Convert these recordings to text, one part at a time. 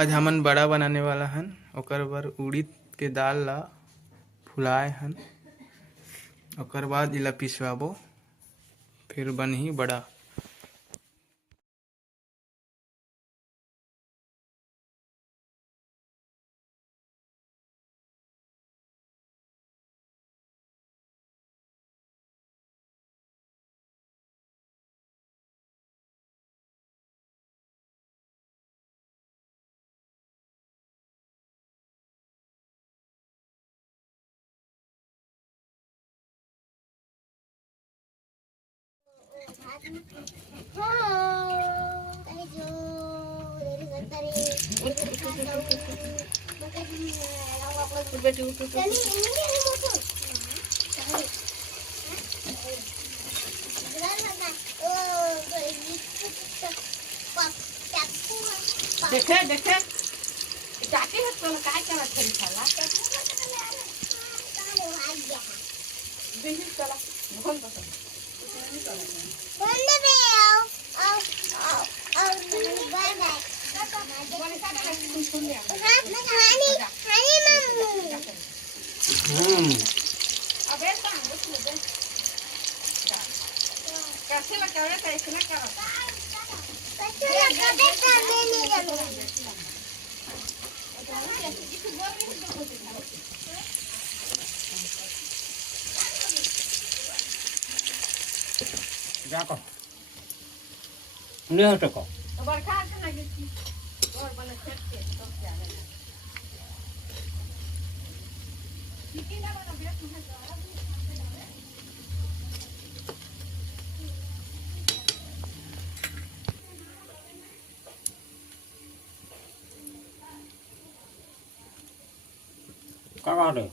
आज हमन बड़ा बनाने वाला हन, ओकर बर उड़ीद के दाल ला फुलाए हन, ओकर बाद इला पिसवाबो, फिर बनही बड़ा। देखे देखे जाके है तो काय करत है साला देखि चला भगवान कसम कौन दे आओ बाय बाय सुन ले हानी मम्मी अबे सांग बस दे कैसे लगावे तो ऐसे ना करो कैसे लगावे तो नहीं करो जाको ले हटो को बरखा के लगी थी और बने खेत के तो क्या है कितनी ना बना बेट में का काटे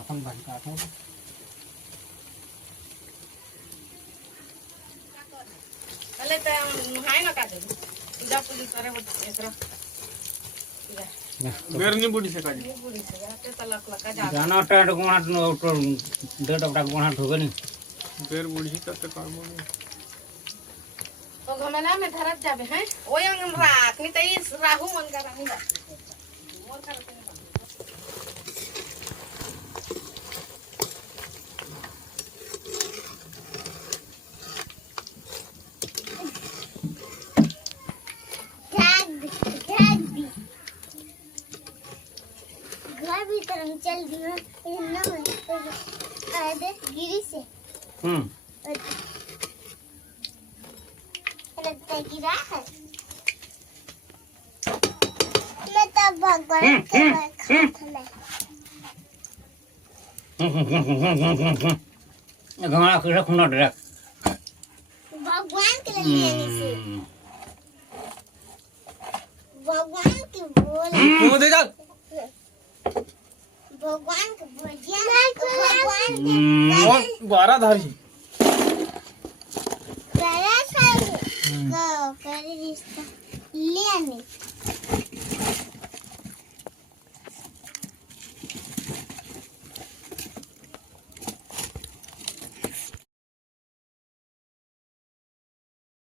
अपन बन काटो अले त हाय न काटे पूजा पूजी करे एकरा बेरनी बुढ़ी से काजी बुढ़ी से ते तलक लका जा जाना टाट गोणा तो डेट अपना गोणा ठोगनी बेर बुढ़ी तक काम होने तो घमना में धरत जाबे हैं ओय अंगम रात में तई राहु मन का रानी बा मोर करते चल दियो इतना आदे गिरी से लगता गिरा है मैं तो भगवान के घोड़ा के रखना डायरेक्ट भगवान के लिए से भगवान के बोल दे जा भगवान के भजिया भगवान के 12 धारी करा साल को करे रिश्ता ले आने